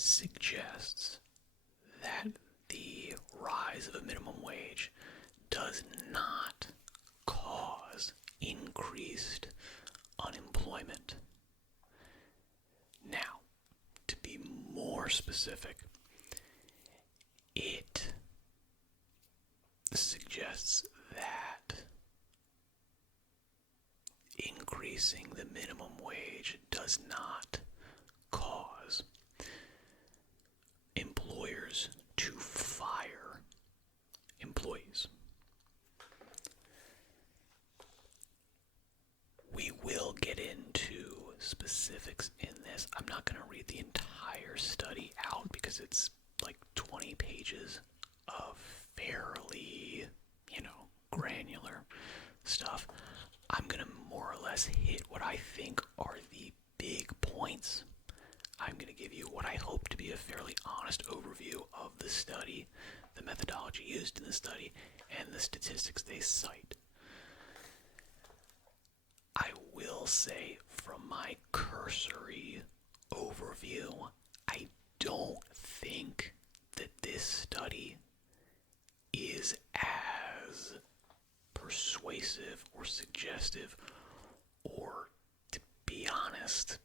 suggests that the rise of a minimum wage does not cause increased unemployment. Now, to be more specific, it suggests that increasing the minimum wage does not cause employers to fire employees. We will get into specifics in this. I'm not going to read the entire study out because it's like 20 pages of fairly, granular stuff. I'm going to more or less hit what I think are the big points. I'm going to give you what I hope to be a fairly honest overview of the study, the methodology used in the study, and the statistics they cite. I will say, from my cursory overview, I don't think that this study is as persuasive or suggestive, or, to be honest,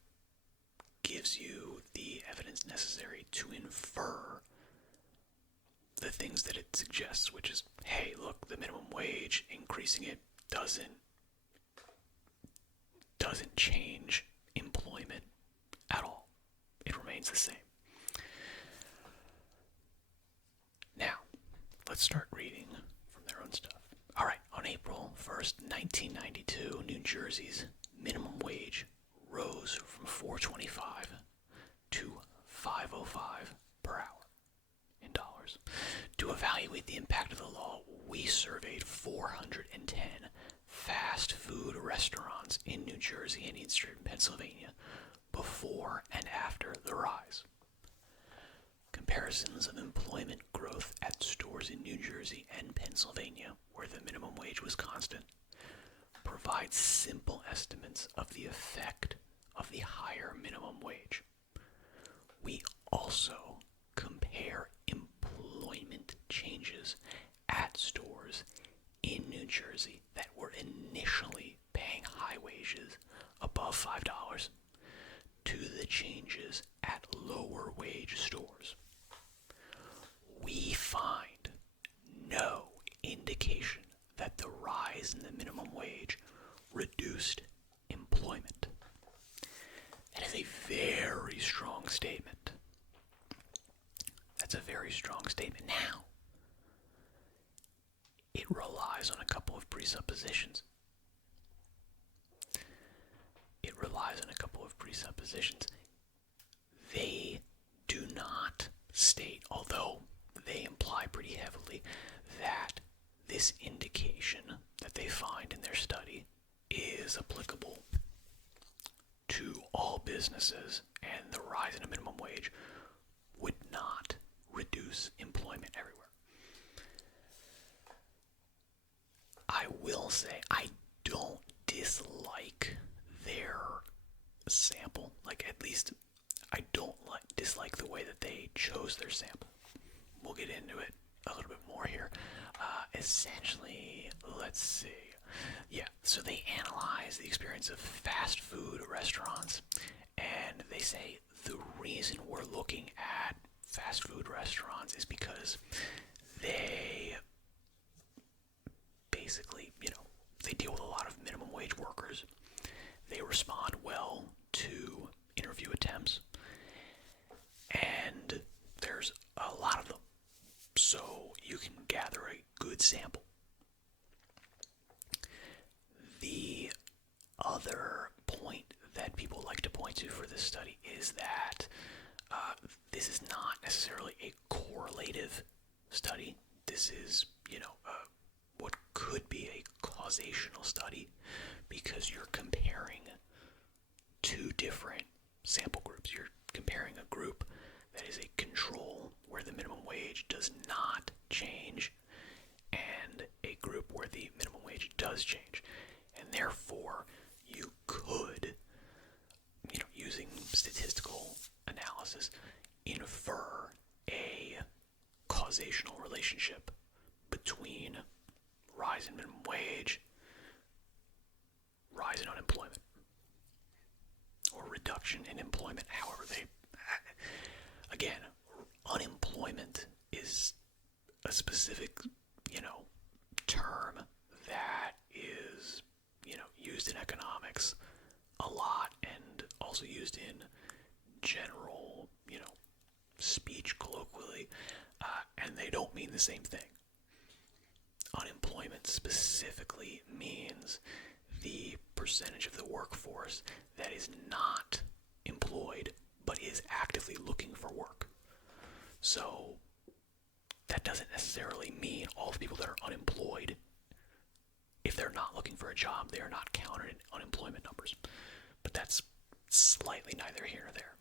gives you the evidence necessary to infer the things that it suggests, which is, hey, look, the minimum wage, increasing it doesn't change employment at all. It remains the same. Now, let's start reading from their own stuff. All right, on April 1st, 1992, New Jersey's minimum wage rose from $4.25 to $5.05 per hour in dollars. To evaluate the impact of the law, we surveyed 410 fast food restaurants in New Jersey and Eastern Pennsylvania before and after the rise. Comparisons of employment growth at stores in New Jersey and Pennsylvania, where the minimum wage was constant, provide simple estimates of the effect of the higher minimum wage. We also compare employment changes at stores in New Jersey that were initially paying high wages above $5 to the changes at lower wage stores. We find no indication that the rise in the minimum wage reduced employment. That is a very strong statement. That's a very strong statement. Now, it relies on a couple of presuppositions. They do not state, although they imply pretty heavily, that this indication that they find in their study is applicable to all businesses, and the rise in a minimum wage would not reduce employment everywhere. I will say I don't dislike their sample. At least I don't dislike the way that they chose their sample. We'll get into it a little bit more here. Essentially, let's see. Yeah, so they analyze the experience of fast food restaurants, and they say the reason we're looking at fast food restaurants is because they basically, they deal with a lot of minimum wage workers. They respond well to interview attempts, and there's a lot of them, so you can gather a good sample. The other point that people like to point to for this study is that this is not necessarily a correlative study. This is, what could be a causational study, because you're comparing two different sample groups. You're comparing a group that is a control, where the minimum wage does not change, and a group where the minimum wage does change. And therefore, you could, using statistical analysis, infer causational relationship between rise in minimum wage, rise in unemployment, or reduction in employment, however they... Again, unemployment is a specific, term that is, used in economics a lot and also used in general, speech colloquially, and they don't mean the same thing. Unemployment specifically means the percentage of the workforce that is not employed but is actively looking for work. So that doesn't necessarily mean all the people that are unemployed, if they're not looking for a job, they are not counted in unemployment numbers. But that's slightly neither here nor there.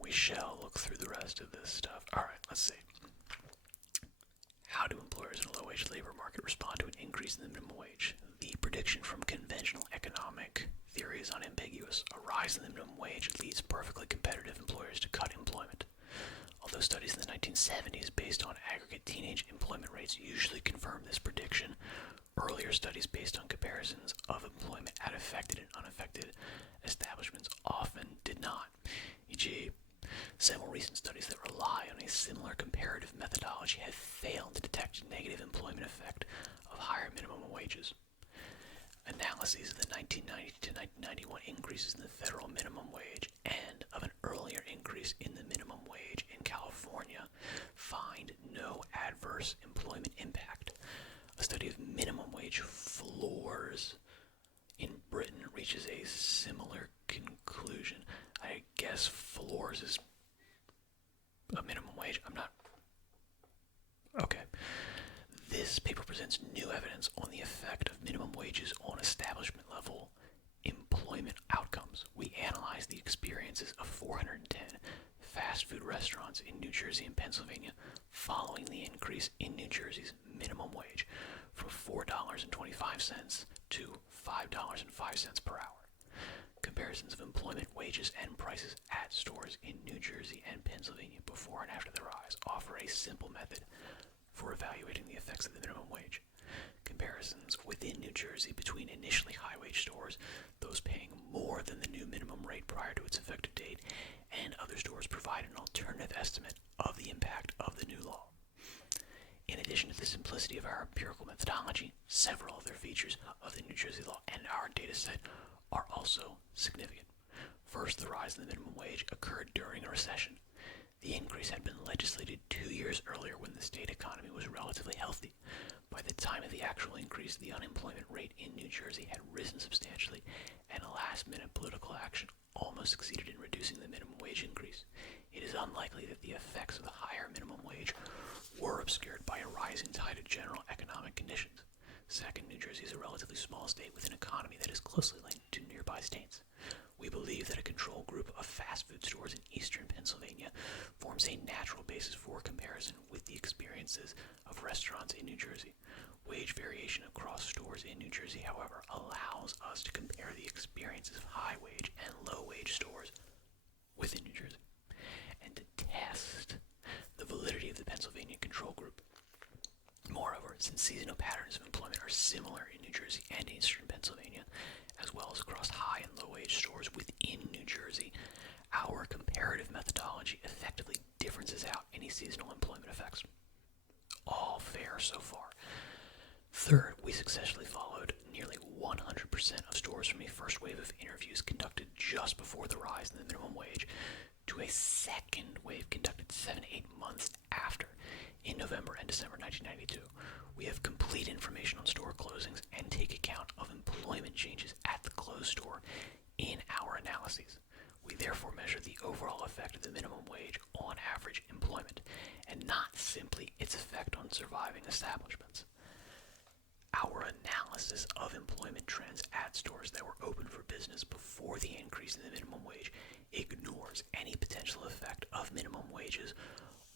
We shall look through the rest of this stuff. Alright, let's see. How do employers in a low-wage labor market respond to an increase in the minimum wage? The prediction from conventional economic theory is unambiguous. A rise in the minimum wage leads perfectly competitive employers to cut employment. Although studies in the 1970s based on aggregate teenage employment rates usually confirm this prediction, earlier studies based on comparisons of employment at affected and unaffected establishments often did not. E.g., several recent studies that rely on a similar comparative methodology have failed to detect a negative employment effect of higher minimum wages. Analyses of the 1990 to 1991 increases in the federal minimum wage and of an earlier increase in the minimum wage in California find no adverse employment impact. A study of minimum wage floors in Britain reaches a similar conclusion. I guess floors is a minimum wage. I'm not... Okay. This paper presents new evidence on the effect of minimum wages on establishment level employment outcomes. We analyzed the experiences of 410 fast food restaurants in New Jersey and Pennsylvania following the increase in New Jersey's minimum wage from $4.25 to $5.05 per hour. Comparisons of employment, wages, and prices at stores in New Jersey and Pennsylvania before and after the rise offer a simple method for evaluating the effects of the minimum wage. Comparisons within New Jersey between initially high-wage stores, those paying more than the new minimum rate prior to its effective date, and other stores provide an alternative estimate of the impact of the new law. In addition to the simplicity of our empirical methodology, several other features of the New Jersey law and our data set are also significant. First, the rise in the minimum wage occurred during a recession. The increase had been legislated 2 years earlier when the state economy was relatively healthy. By the time of the actual increase, the unemployment rate in New Jersey had risen substantially, and a last-minute political action almost succeeded in reducing the minimum wage increase. It is unlikely that the effects of the higher minimum wage were obscured by a rising tide of general economic conditions. Second, New Jersey is a relatively small state with an economy that is closely linked to nearby states. We believe that a control group of fast food stores in eastern Pennsylvania forms a natural basis for comparison with the experiences of restaurants in New Jersey. Wage variation across stores in New Jersey, however, allows us to compare the experiences of high-wage and low-wage stores within New Jersey and to test the validity of the Pennsylvania control group. Moreover, since seasonal patterns of employment are similar in New Jersey and eastern Pennsylvania, as well as across high and low-wage stores within New Jersey, our comparative methodology effectively differences out any seasonal employment effects. All fair so far. Third, we successfully followed nearly 100% of stores from a first wave of interviews conducted just before the rise in the minimum wage to a second wave conducted 7 to 8 months after, in November and December 1992. We have complete information on store closings and take account of employment changes at the closed store in our analyses. We therefore measure the overall effect of the minimum wage on average employment, and not simply its effect on surviving establishments. Our analysis of employment trends at stores that were open for business before the increase in the minimum wage ignores any potential effect of minimum wages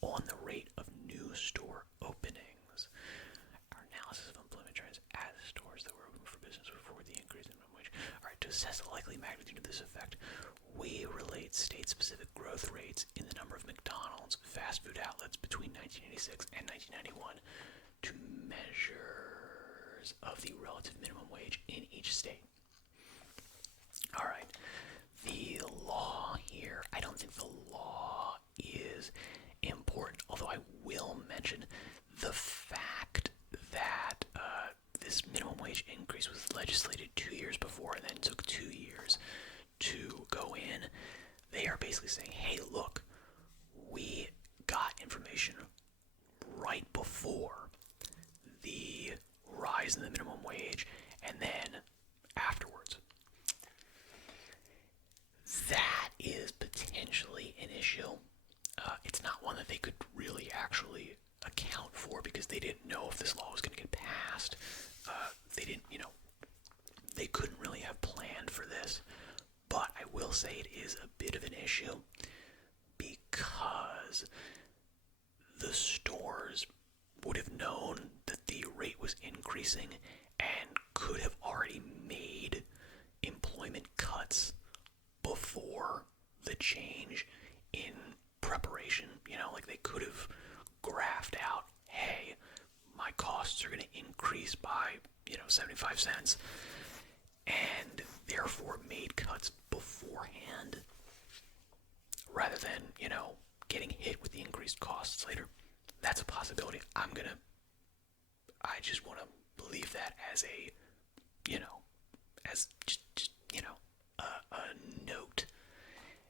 on the rate of new store openings. Our analysis of employment trends at stores that were open for business before the increase in minimum wage. Alright, to assess the likely magnitude of this effect, we relate state-specific growth rates in the number of McDonald's fast food outlets 1986 and 1991 to measures of the relative minimum wage in each state. All right. The law here, I don't think the law is important, although I will mention the fact that this minimum wage increase was legislated 2 years before and then took 2 years to go in. They are basically saying, hey, look, we got information right before the rise in the minimum wage and then afterwards. That is potentially an issue. It's not one that they could really actually account for because they didn't know if this law was going to get passed. They didn't, they couldn't really have planned for this. But I will say it is a bit of an issue because the stores would have known that the rate was increasing and could have already made employment cuts before the change in preparation. Like they could have graphed out, hey, my costs are going to increase by, 75 cents, and therefore made cuts beforehand rather than, getting hit with the increased costs later. That's a possibility. I just want to believe that as a, as just a note.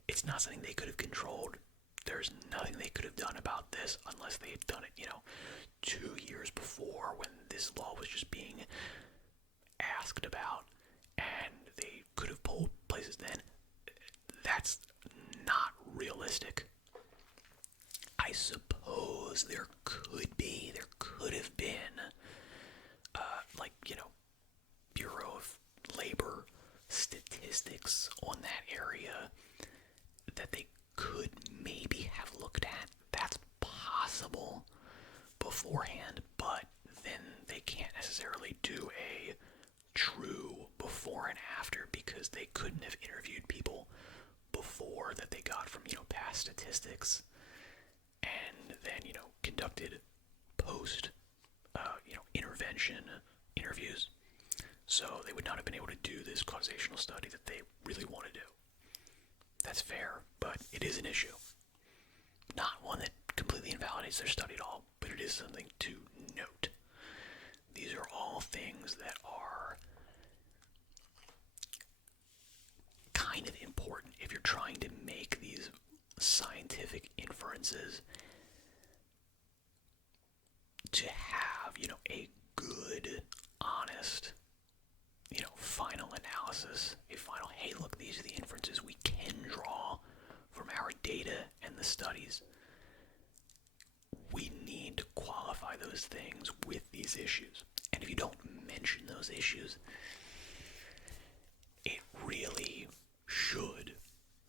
It's not something they could have controlled. There's nothing they could have done about this unless they had done it, 2 years before when this law was just being asked about, and they could have pulled places then. That's not realistic. I suppose there could have been, Bureau of Labor statistics on that area that they could maybe have looked at. That's possible beforehand, but then they can't necessarily do a true before and after because they couldn't have interviewed people before that they got from, past statistics and then, conducted post, intervention interviews. So they would not have been able to do this causational study that they really want to do. That's fair, but it is an issue. Not one that completely invalidates their study at all, but it is something to note. These are all things that are kind of important if you're trying to make these scientific inferences to have, a good, honest, final analysis, a final, hey, look, these are the inferences we can draw from our data and the studies. We need to qualify those things with these issues. And if you don't mention those issues, it really should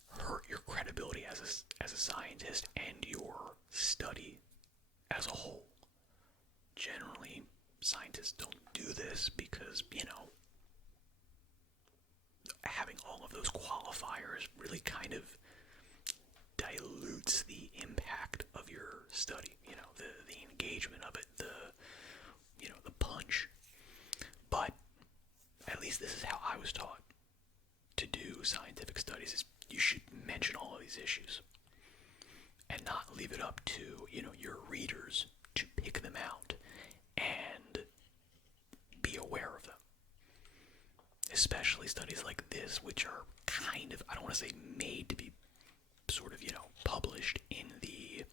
hurt your credibility as a scientist and your study as a whole. Generally, scientists don't do this because, having all of those qualifiers really kind of dilutes the impact of your study, the engagement of it, the punch. But at least this is how I was taught to do scientific studies, is you should mention all of these issues and not leave it up to, your readers to pick them out and be aware of them. Especially studies like this, which are kind of, I don't want to say made to be sort of, published in the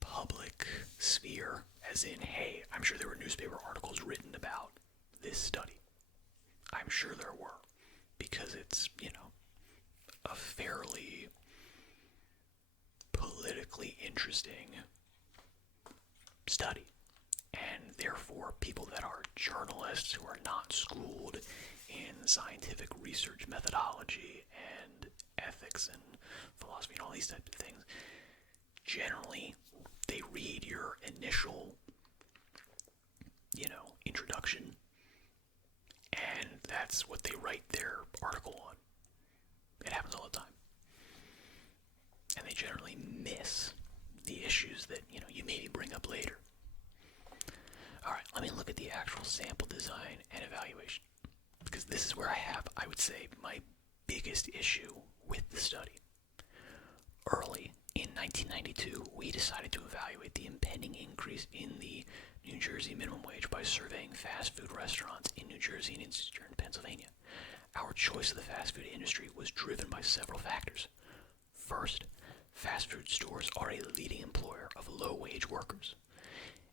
public sphere, as in, hey, I'm sure there were newspaper articles written about this study. I'm sure there were, because it's, a fairly politically interesting study. And therefore, people that are journalists who are not schooled in scientific research methodology and ethics and philosophy and all these types of things, generally, they read your initial, introduction, and that's what they write their article on. It happens all the time. And they generally miss the issues that, you maybe bring up later. All right, let me look at the actual sample design and evaluation, because this is where I would say, my biggest issue with the study. Early in 1992, we decided to evaluate the impending increase in the New Jersey minimum wage by surveying fast food restaurants in New Jersey and Eastern Pennsylvania. Our choice of the fast food industry was driven by several factors. First, fast food stores are a leading employer of low-wage workers.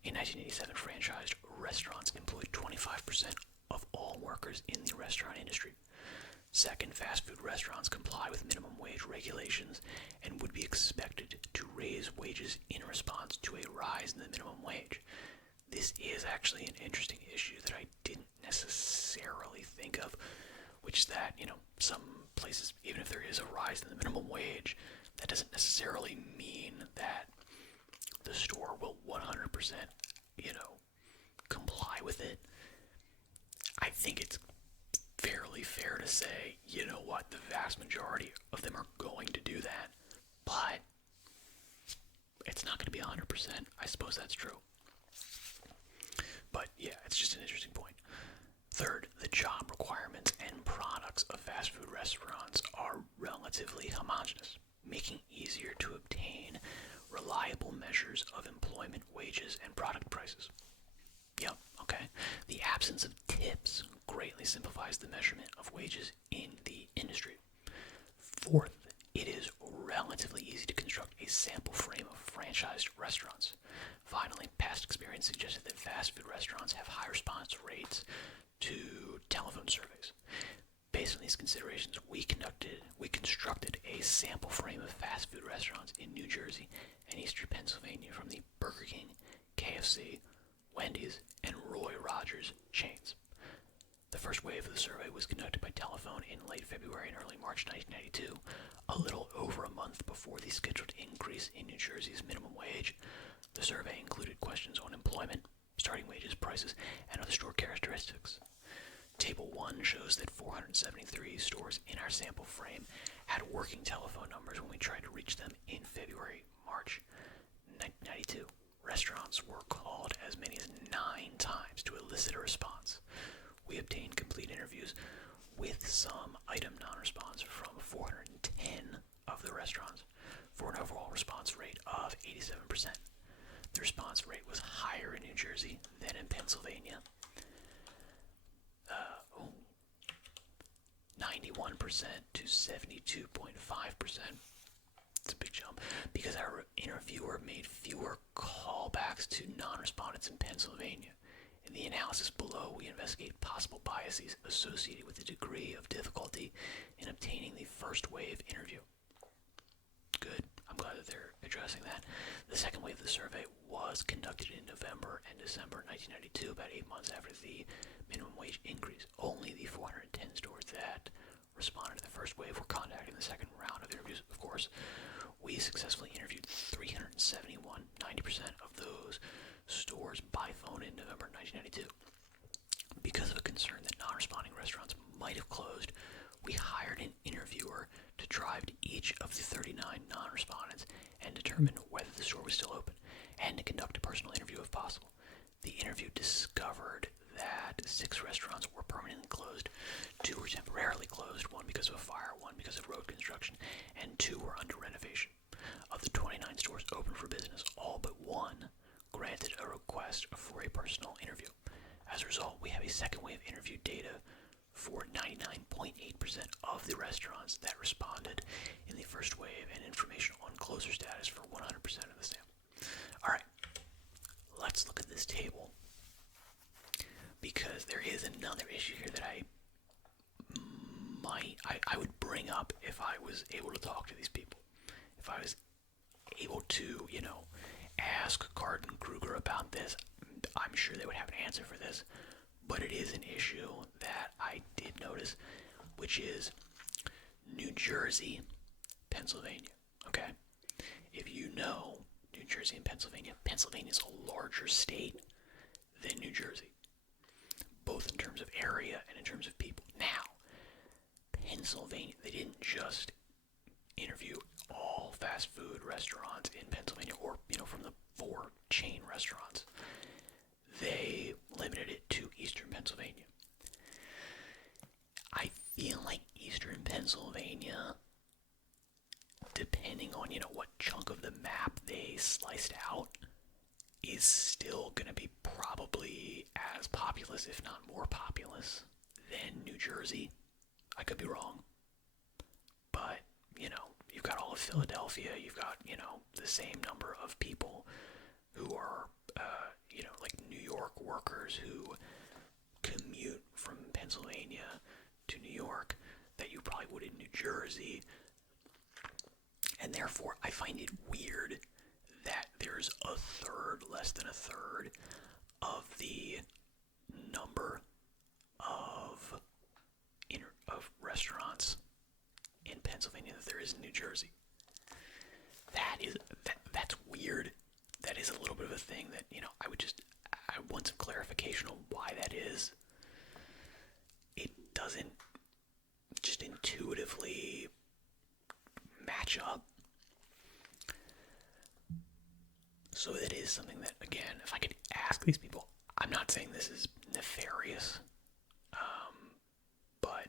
In 1987, franchised restaurants employed 25% of all workers in the restaurant industry. Second, fast food restaurants comply with minimum wage regulations and would be expected to raise wages in response to a rise in the minimum wage. This is actually an interesting issue that I didn't necessarily think of, which is that, some places, even if there is a rise in the minimum wage, that doesn't necessarily mean that the store will 100%, comply with it. I think it's fairly fair to say, the vast majority of them are going to do that, but it's not going to be 100%. I suppose that's true. But yeah, it's just an interesting point. Third, the job requirements and products of fast food restaurants are relatively homogeneous, making it easier to obtain reliable measures of employment, wages, and product prices. Yep, okay. The absence of tips greatly simplifies the measurement of wages in the industry. Fourth, it is relatively easy to construct a sample frame of franchised restaurants. Finally, past experience suggested that fast food restaurants have high response rates to telephone surveys. Based on these considerations, we constructed a sample frame of fast food restaurants in New Jersey and Eastern Pennsylvania from the Burger King, KFC, Wendy's, and Roy Rogers chains. The first wave of the survey was conducted by telephone in late February and early March 1992, a little over a month before the scheduled increase in New Jersey's minimum wage. The survey included questions on employment, starting wages, prices, and other store characteristics. Table 1 shows that 473 stores in our sample frame had working telephone numbers when we tried to reach them in February, March 1992. Restaurants were called as many as 9 times to elicit a response. We obtained complete interviews with some item non-response from 410 of the restaurants for an overall response rate of 87%. The response rate was higher in New Jersey than in Pennsylvania. 91% to 72.5%. It's a big jump because our interviewer made fewer callbacks to non-respondents in Pennsylvania. In the analysis below, we investigate possible biases associated with the degree of difficulty in obtaining the first wave interview. Good. I'm glad that they're addressing that. The second wave of the survey was conducted in November and December 1992, about 8 months after the minimum wage increase. Only the 410 stores that responded to the first wave were contacted in the second round of interviews. Of course, we successfully interviewed 371, 90% of those stores by phone in November 1992. Because of a concern that non-responding restaurants might have closed, we hired an interviewer to drive to each of the 39 non-respondents and determine whether the store was still open, and to conduct a personal interview if possible. The interview discovered that 6 restaurants were permanently closed, 2 were temporarily closed, 1 because of a fire, 1 because of road construction, and 2 were under renovation. Of the 29 stores open for business, all but 1 granted a request for a personal interview. As a result, we have a second wave interview data for 99.8% of the restaurants that responded in the first wave, and information on closure status for 100% of the sample. Alright, let's look at this table, because there is another issue here that I would bring up if I was able to talk to these people. If I was able to, ask Card Krueger about this, I'm sure they would have an answer for this, but it is an issue that I did notice, which is New Jersey, Pennsylvania, okay? If you know New Jersey and Pennsylvania, Pennsylvania is a larger state than New Jersey, both in terms of area and in terms of people. Now, Pennsylvania, they didn't just interview all fast food restaurants in Pennsylvania, or on, what chunk of the map they sliced out, is still going to be probably as populous, if not more populous, than New Jersey. I could be wrong. But, you've got all of Philadelphia, you've got, the same number of people who are, like New York workers who commute from Pennsylvania to New York that you probably would in New Jersey. And therefore, I find it weird that there's less than a third of the number of restaurants in Pennsylvania that there is in New Jersey. That's weird. That is a little bit of a thing that, I want some clarification on why that is. It doesn't just intuitively match up. So it is something that, again, if I could ask these people, I'm not saying this is nefarious, but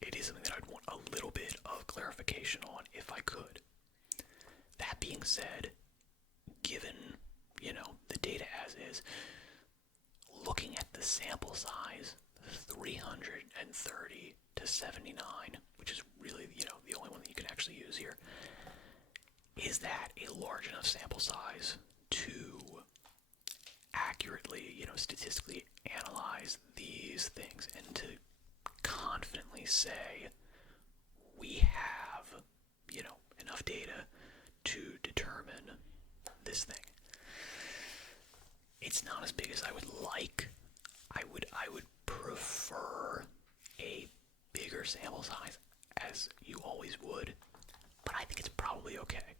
it is something that I'd want a little bit of clarification on if I could. That being said, given, the data as is, looking at the sample size, 330 to 79, which is really, the only one that you can actually use here, is that a large enough sample size to accurately, statistically analyze these things and to confidently say we have, enough data to determine this thing? It's not as big as I would like. I would prefer a bigger sample size, as you always would, but I think it's probably okay.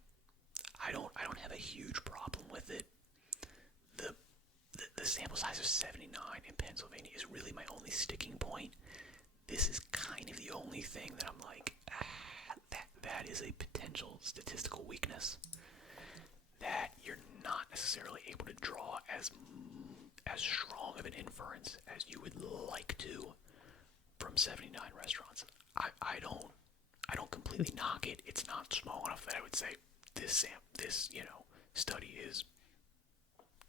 I don't have a huge problem with it. The sample size of 79 in Pennsylvania is really my only sticking point. This is kind of the only thing that I'm like, that is a potential statistical weakness that you're not necessarily able to draw as strong of an inference as you would like to from 79 restaurants. I don't completely knock it. It's not small enough that I would say this study is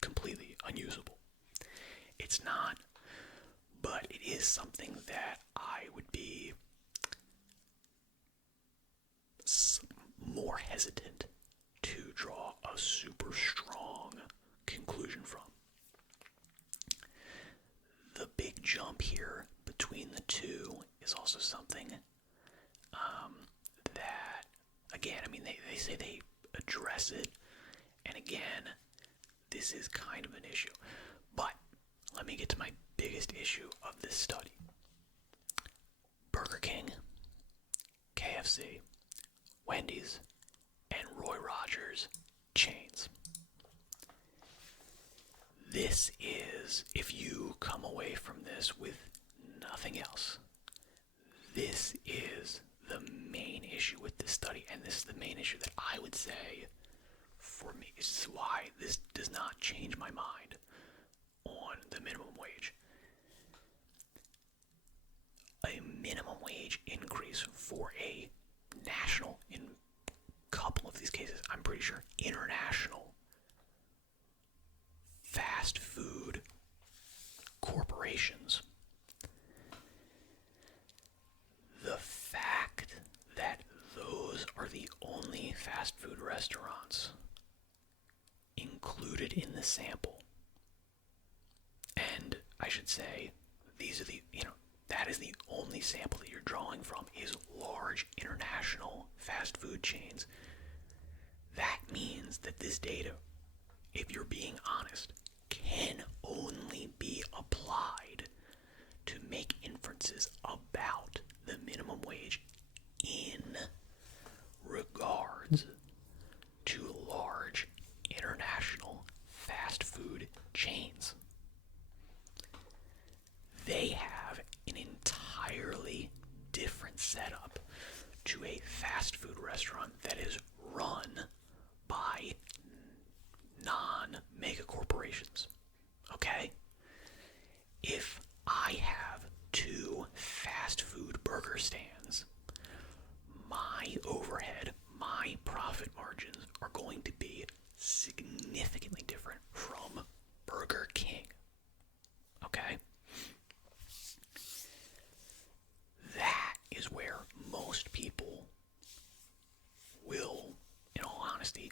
completely unusable. It's not, but it is something that I would be more hesitant to draw a super strong conclusion from. The big jump here between the two is also something that, again, they say they address it, and again, this is kind of an issue. But let me get to my biggest issue of this study. Burger King, KFC, Wendy's, and Roy Rogers chains. This is, if you come away from this with nothing else, this is the main issue with this study, and this is the main issue that I would say, for me, this is why this does not change my mind on the minimum wage. A minimum wage increase for a national, in a couple of these cases, I'm pretty sure international, fast food corporations. The fact that those are the only fast food restaurants included in the sample, and I should say, these are the, that is the only sample that you're drawing from, is large international fast food chains. That means that this data, if you're being honest, can only be applied to make inferences about the minimum wage in regards to large international fast food chains. They have an entirely different setup to a fast food restaurant that is run by non-mega corporations. Okay? If I have 2 fast food burger stands, my overhead, my margins are going to be significantly different from Burger King. Okay? That is where most people will, in all honesty,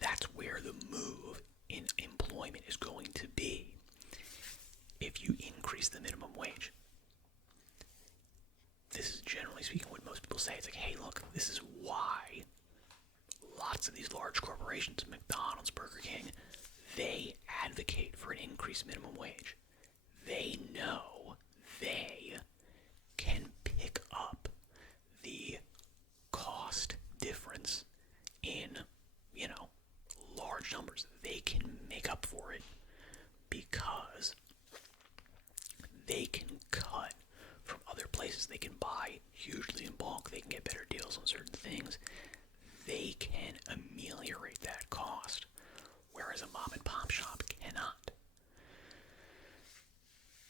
that's where the move in employment is going to be if you increase the minimum wage. This is generally speaking what most people say. It's like, hey, look, this is why lots of these large corporations, McDonald's, Burger King, they advocate for an increased minimum wage. They know they can pick up the cost difference in, large numbers. They can make up for it because they can cut from other places. They can buy hugely in bulk. They can get better deals on certain things. They can ameliorate that cost, whereas a mom and pop shop cannot.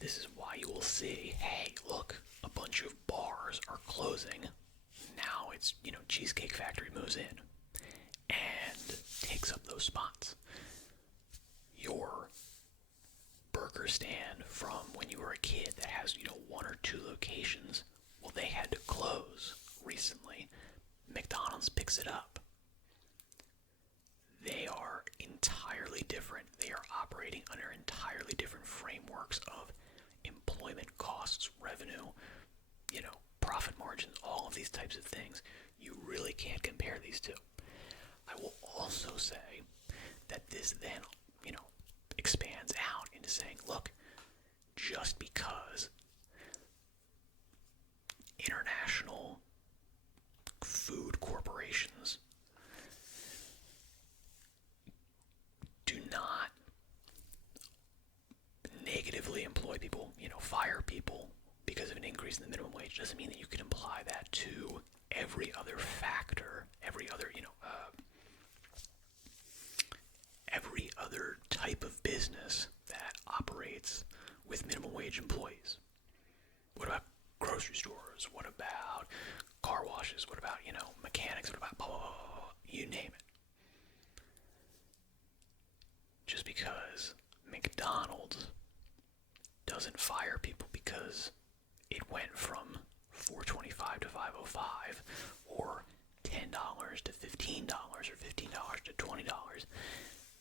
This is why you will see, hey, look, a bunch of bars are closing. Now it's, Cheesecake Factory moves in and takes up those spots. Your burger stand from when you were a kid that has, one or two locations, well, they had to close recently. McDonald's picks it up. They are entirely different. They are operating under entirely different frameworks of employment costs, revenue, profit margins, all of these types of things. You really can't compare these two. I will also say that this then, expands out into saying, look, just because international food corporations do not negatively employ people, fire people because of an increase in the minimum wage, doesn't mean that you can apply that to every other factor, every other, every other type of business that operates with minimum wage employees. What about grocery stores? What about car washes? What about, mechanics? What about blah, blah, blah, blah, you name it. Just because McDonald's doesn't fire people because it went from $4.25 to $5.05 or $10 to $15 or $15 to $20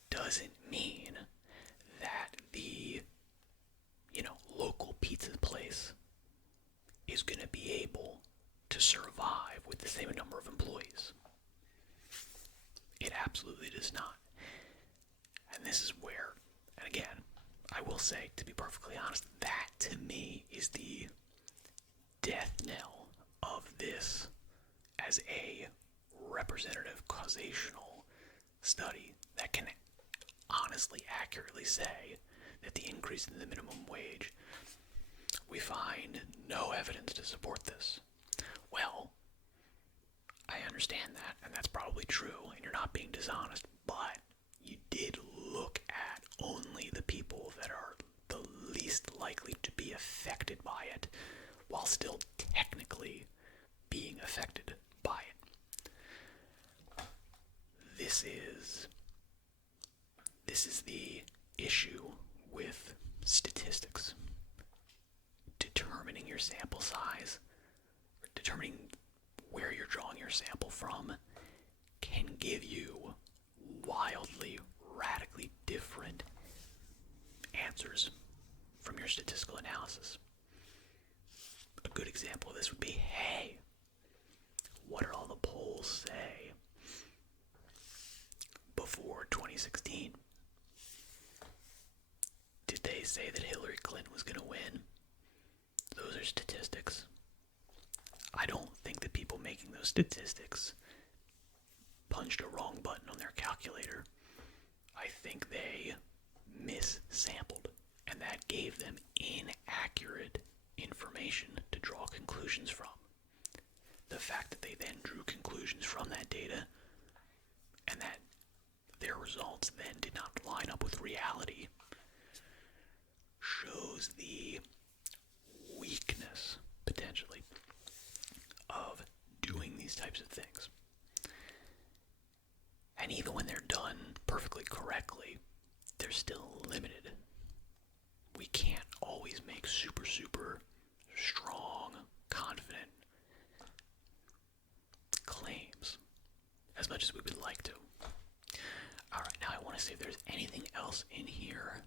doesn't mean that the, local pizza place is going to be able to survive with the same number of employees. It absolutely does not. And this is where, and again, I will say, to be perfectly honest, that to me is the death knell of this as a representative causational study that can honestly, accurately say that the increase in the minimum wage, we find no evidence to support this. Well, I understand that, and that's probably true, and you're not being dishonest, but you did look at only the people that are the least likely to be affected by it, while still technically being affected by it. This is the issue with statistics. Determining your sample size, or determining where you're drawing your sample from, can give you wildly, radically different answers from your statistical analysis. A good example of this would be, hey, what did all the polls say before 2016? Did they say that Hillary Clinton was going to win? Those are statistics. I don't think that people making those statistics punched a wrong button on their calculator. I think they missampled, and that gave them inaccurate information to draw conclusions from. The fact that they then drew conclusions from that data, and that their results then did not line up with reality, shows the weakness, potentially, of doing these types of things. And even when they're done perfectly correctly, they're still limited. We can't always make super, super strong, confident claims as much as we would like to. Alright, now I want to see if there's anything else in here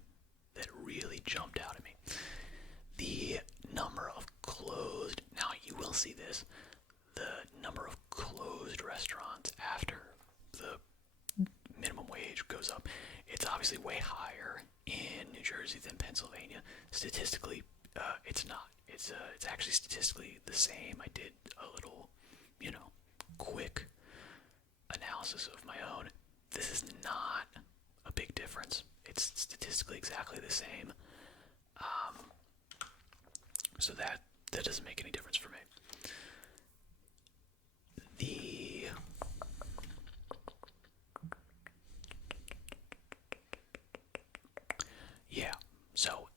that really jumped out at me. The number of closed, now you will see this, the number of closed restaurants after the minimum wage goes up. It's obviously way higher in New Jersey than Pennsylvania. Statistically, it's not. It's actually statistically the same. I did a little, quick analysis of my own. This is not a big difference. It's statistically exactly the same. So that doesn't make any difference for me. Yeah, so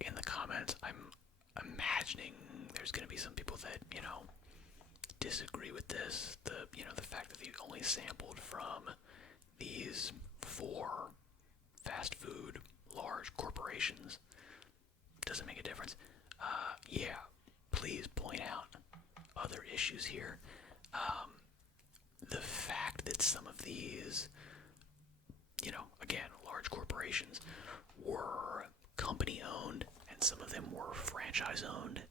in the comments, I'm imagining there's going to be some people that, disagree with this. The fact that they only sampled from these 4 fast food large corporations doesn't make a difference. Yeah, please point out other issues here. The fact that some of these, again, large corporations were company owned and some of them were franchise owned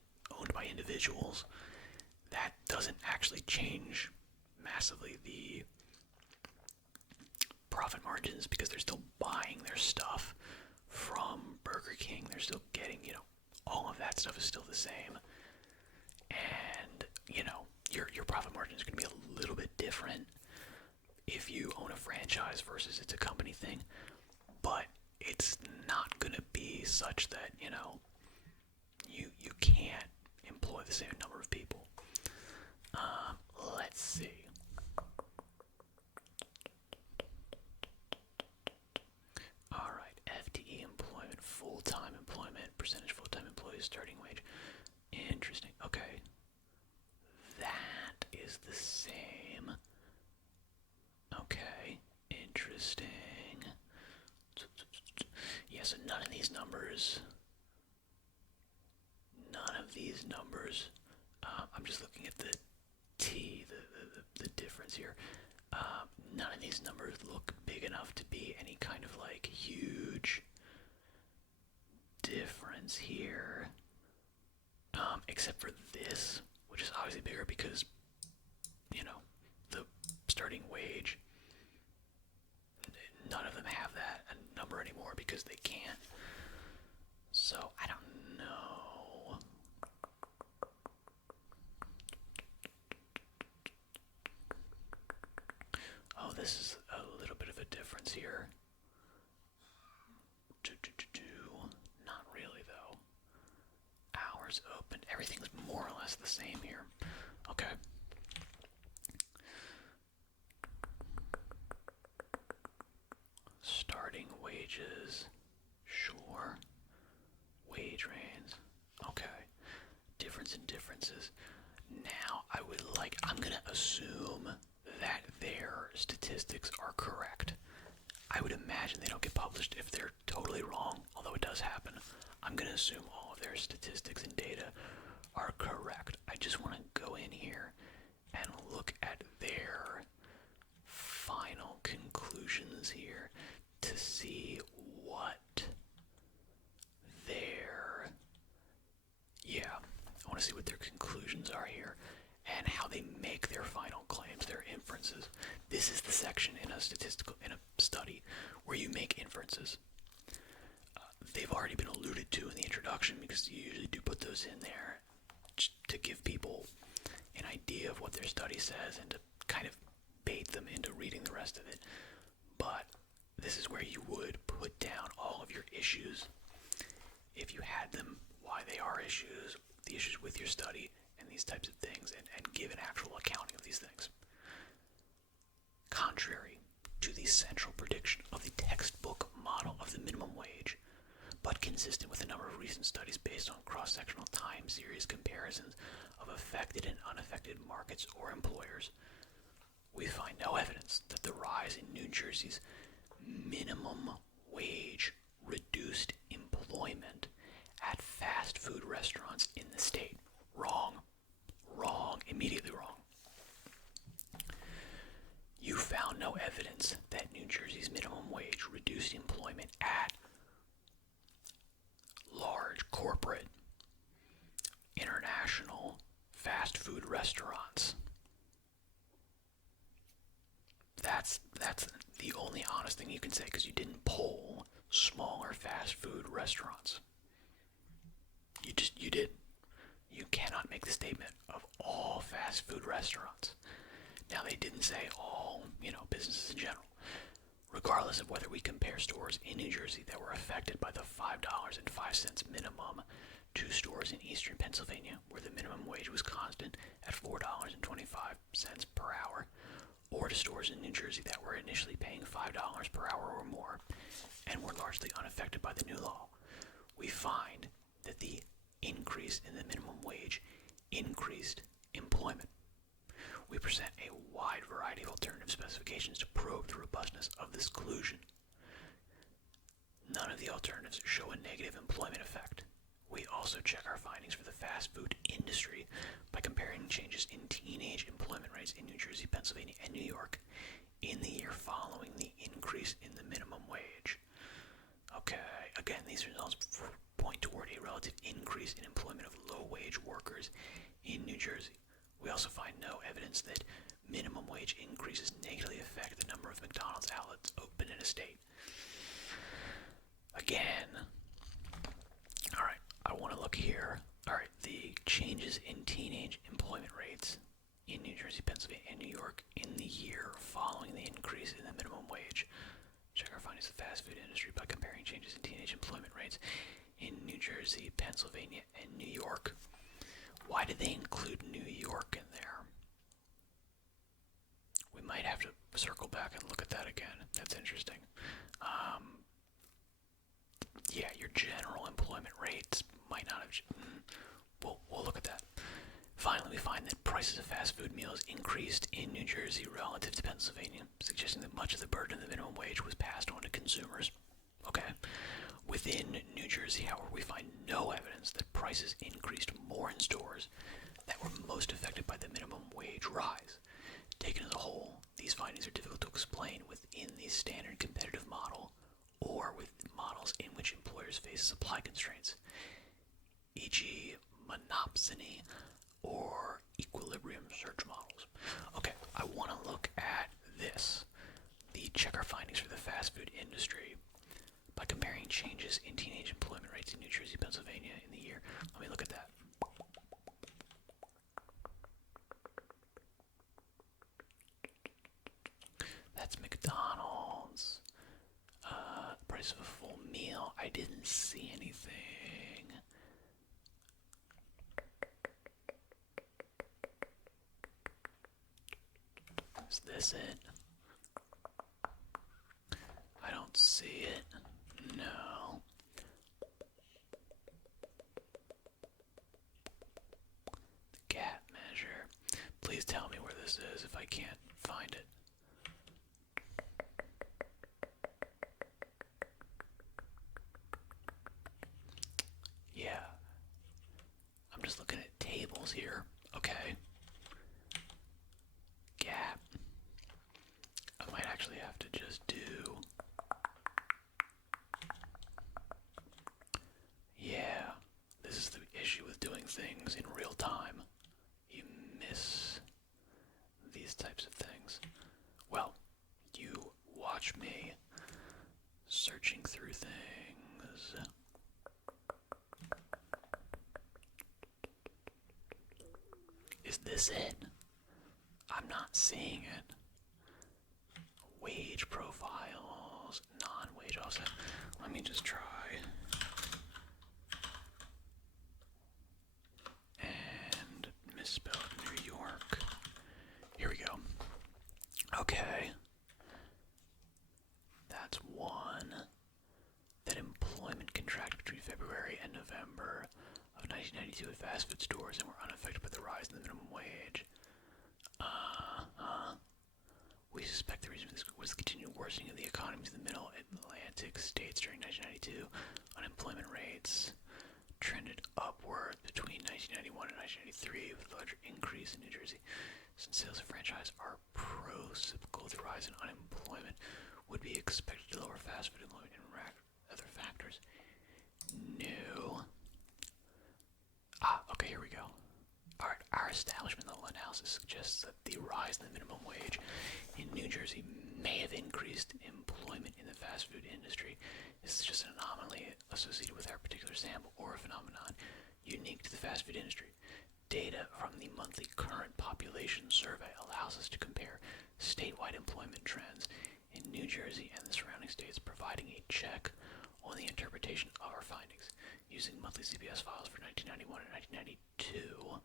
by individuals, that doesn't actually change massively the profit margins because they're still buying their stuff from Burger King. They're still getting, all of that stuff is still the same. And, your profit margin is going to be a little bit different if you own a franchise versus it's a company thing. But it's not going to be such that, you can't employ the same number of people. Let's see. Alright, FTE employment, full-time employment, percentage full-time employees, starting wage. Interesting. Okay. That is the same. Okay. Interesting. Yeah, so none of these numbers. I'm just looking at the the difference here. None of these numbers look big enough to be any kind of huge difference here. Except for this, which is obviously bigger because, the starting wage, none of them have that number anymore because they can't. So, I don't know. Oh, this is a little bit of a difference here. Not really, though. Hours open. Everything's more or less the same here. Okay. Starting wages. Sure. Wage range. Okay. Difference in differences. Now, I'm gonna assume that their statistics are correct. I would imagine they don't get published if they're totally wrong, although it does happen. I'm gonna assume all of their statistics and data are correct. I just want to go in here and look at their final conclusions here to see what their, I want to see what their conclusions are here and how they make their final claims, their inferences. This is the section in a study where you make inferences. They've already been alluded to in the introduction because you usually do put those in there to give people an idea of what their study says and to kind of bait them into reading the rest of it. But this is where you would put down all of your issues, if you had them, why they are issues, the issues with your study, and these types of things, and give an actual accounting of these things. Contrary to the central prediction of the textbook model of the minimum wage, but consistent with a number of recent studies based on cross-sectional time series comparisons of affected and unaffected markets or employers, we find no evidence that the Jersey's minimum wage reduced employment at fast food restaurants in the state. Wrong. Wrong. Immediately wrong. You found no evidence that New Jersey's minimum wage reduced employment at large corporate, international fast food restaurants. That's the only honest thing you can say, because you didn't poll smaller fast food restaurants. You did. You cannot make the statement of all fast food restaurants. Now, they didn't say all, businesses in general. Regardless of whether we compare stores in New Jersey that were affected by the $5.05 minimum to stores in eastern Pennsylvania, where the minimum wage was constant at $4.25 per hour, or to stores in New Jersey that were initially paying $5 per hour or more and were largely unaffected by the new law, we find that the increase in the minimum wage increased employment. We present a wide variety of alternative specifications to probe the robustness of this conclusion. None of the alternatives show a negative employment effect. We also check our findings for the fast food industry by comparing changes in teenage employment rates in New Jersey, Pennsylvania, and New York in the year following the increase in the minimum wage. Okay, again, these results point toward a relative increase in employment of low-wage workers in New Jersey. We also find no evidence that minimum wage increases negatively affect the number of McDonald's outlets open in a state. Again, all right, I want to look here. All right, the changes in teenage employment rates in New Jersey, Pennsylvania, and New York in the year following the increase in the minimum wage. Check our findings of the fast food industry by comparing changes in teenage employment rates in New Jersey, Pennsylvania, and New York. Why did they include New York in there? We might have to circle back and look at that again. That's interesting. Yeah, your general employment rates might not have... We'll look at that. Finally, we find that prices of fast food meals increased in New Jersey relative to Pennsylvania, suggesting that much of the burden of the minimum wage was passed on to consumers. Okay. Within New Jersey, however, we find no evidence that prices increased more in stores that were most affected by the minimum wage rise. Taken as a whole, these findings are difficult to explain within the standard competitive model or with models in which employers face supply constraints, e.g. monopsony or equilibrium search models. Okay, I want to look at this. The checker findings for the fast food industry by comparing changes in teenage employment rates in New Jersey, Pennsylvania in the year. Let me look at that. That's McDonald's. Price of a full meal. I didn't see anything. Is this it? I don't see it. No. The gap measure. Please tell me where this is if I can't find it. Yeah. I'm just looking at tables here. Okay. Gap. I might actually have to just do... Yeah, this is the issue with doing things in real time. You miss these types of things. Well, you watch me searching through things. Is this it? I'm not seeing it. Wage profiles, non-wage offset. Let me just try. And misspelled New York. Here we go. Okay. That's one. That employment contracted between February and November of 1992 at fast food stores and were unaffected by the rise in the minimum wage. We We suspect the reason for this was the continued worsening of the economies in the middle Atlantic states during 1992. Unemployment rates trended upward between 1991 and 1993, with a larger increase in New Jersey. Since sales of franchise are pro-cyclical, the rise in unemployment would be expected to lower fast food employment and other factors. No. Okay, here we go. Alright, our establishment level analysis suggests that the rise in the minimum wage in New Jersey may have increased employment in the fast food industry. This is just an anomaly associated with our particular sample or a phenomenon unique to the fast food industry. Data from the monthly current population survey allows us to compare statewide employment trends in New Jersey and the surrounding states, providing a check on the interpretation of our findings. Using monthly CPS files for 1991 and 1992,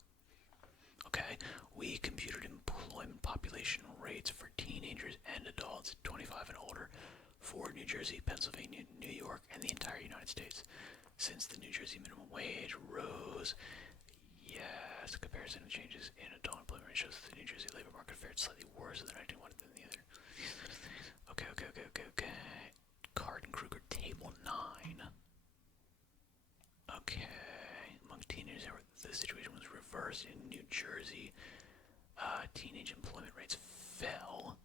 we computed employment population rates for teenagers and adults 25 and older for New Jersey, Pennsylvania, New York, and the entire United States. Since the New Jersey minimum wage rose, yes, the comparison of changes in adult employment rate shows that the New Jersey labor market fared slightly worse than 1991 than the other. Okay. Card Krueger table 9. Okay. Among teenagers, the situation was reversed in New Jersey. Teenage employment rates fell.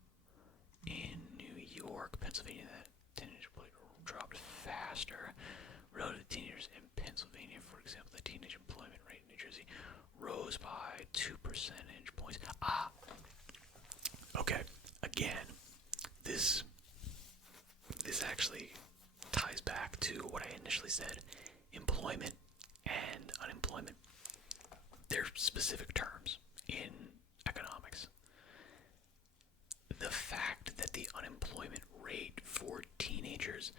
In New York, Pennsylvania, that teenage employment dropped faster. Relative to teenagers in Pennsylvania, for example, the teenage employment rate in New Jersey rose by 2 percentage points. Okay. Again, this actually ties back to what I initially said. Employment and unemployment, they're specific terms in economics. The fact that the unemployment rate for teenagers,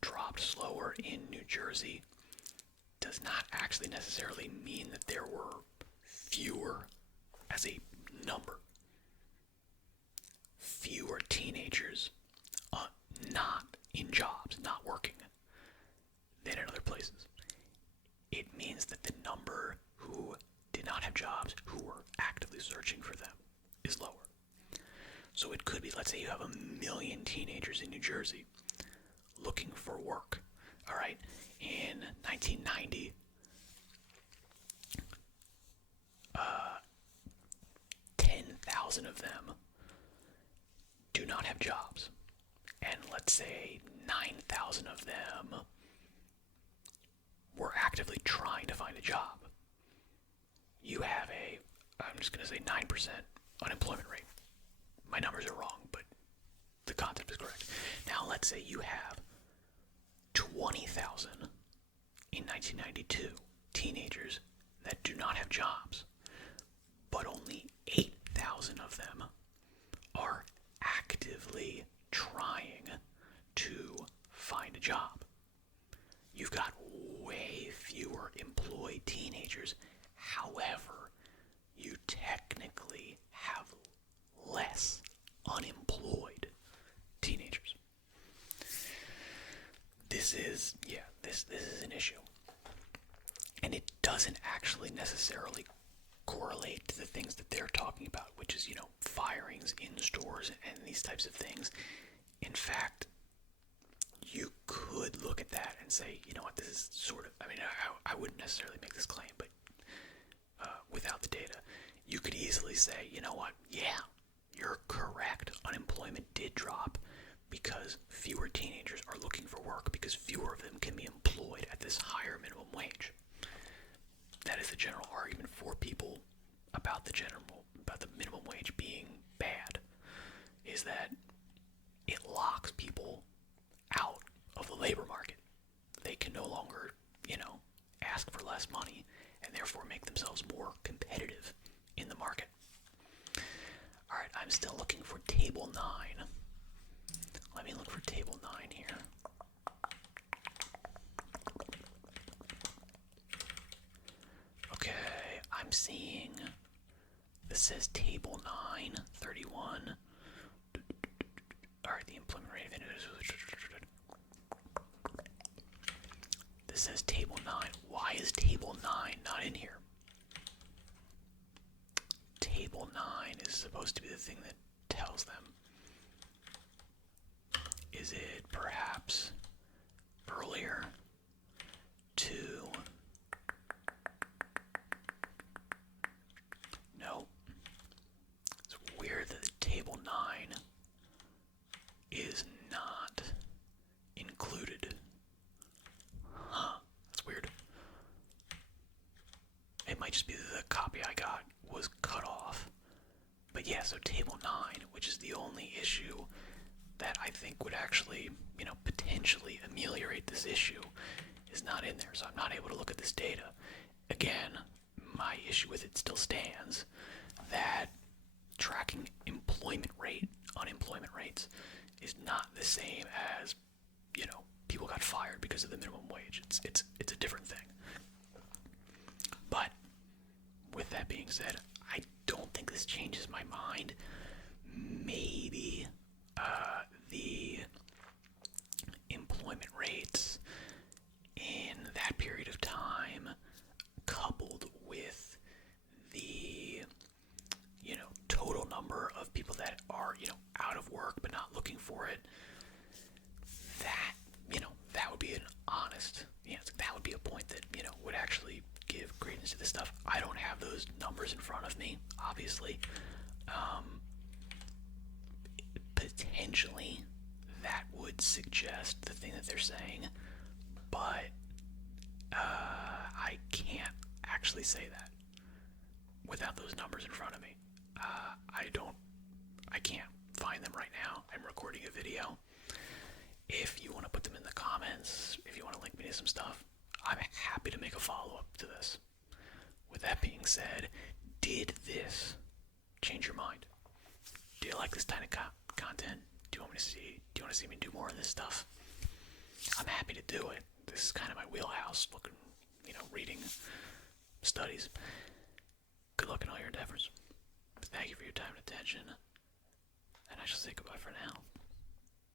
dropped slower in New Jersey does not actually necessarily mean that there were fewer, as a number, fewer teenagers not in jobs, not working, than in other places. It means that the number who did not have jobs, who were actively searching for them, is lower. So it could be, let's say you have 1 million teenagers in New Jersey looking for work. All right, in 1990, 10,000 of them do not have jobs, and let's say 9,000 of them were actively trying to find a job. You have I'm just going to say 9% unemployment rate. My numbers are wrong, but the concept is correct. Now let's say you have 20,000 in 1992 teenagers that do not have jobs, but only 8,000 of them are actively trying to find a job. You've got way fewer employed teenagers. However, you technically have less unemployed teenagers. This is an issue. And it doesn't actually necessarily correlate to the things that they're talking about, which is, firings in stores and these types of things. In fact, you could look at that and say, you know what, this is sort of, I wouldn't necessarily make this claim, but without the data, you could easily say, you know what, yeah, you're correct. Unemployment did drop because fewer teenagers are looking for work, because fewer of them can be employed at this higher minimum wage. That is the general argument for people about the minimum wage being bad, is that it locks people out of the labor market. They can no longer, ask for less money and therefore make themselves more competitive in the market. All right, I'm still looking for table 9. Let me look for table 9 here. Okay, I'm seeing, this says table 9, 31. All right, the employment rate of individuals. This says table 9. Why is table 9 not in here? Table 9 is supposed to be the thing that tells them so Table 9, which is the only issue that I think would actually, potentially ameliorate this issue, is not in there. So I'm not able to look at this data. Again, my issue with it still stands, that tracking employment rate, unemployment rates, is not the same as, people got fired because of the minimum wage. It's a different thing. But with that being said, I don't think this changes my mind. Maybe the employment rates in that period of time, coupled with the total number of people that are out of work but not looking for it, that that would be an honest, that would be a point that would actually give credence to this stuff. I don't have those numbers in front of me, obviously. Potentially that would suggest the thing that they're saying, but I can't actually say that without those numbers in front of me. I can't find them right now. I'm recording a video. If you want to put them in the comments, if you want to link me to some stuff, I'm happy to make a follow-up to this. With that being said, did this change your mind? Do you like this kind of content? Do you want to see me do more of this stuff? I'm happy to do it. This is kind of my wheelhouse, looking, reading studies. Good luck in all your endeavors. Thank you for your time and attention, and I shall say goodbye.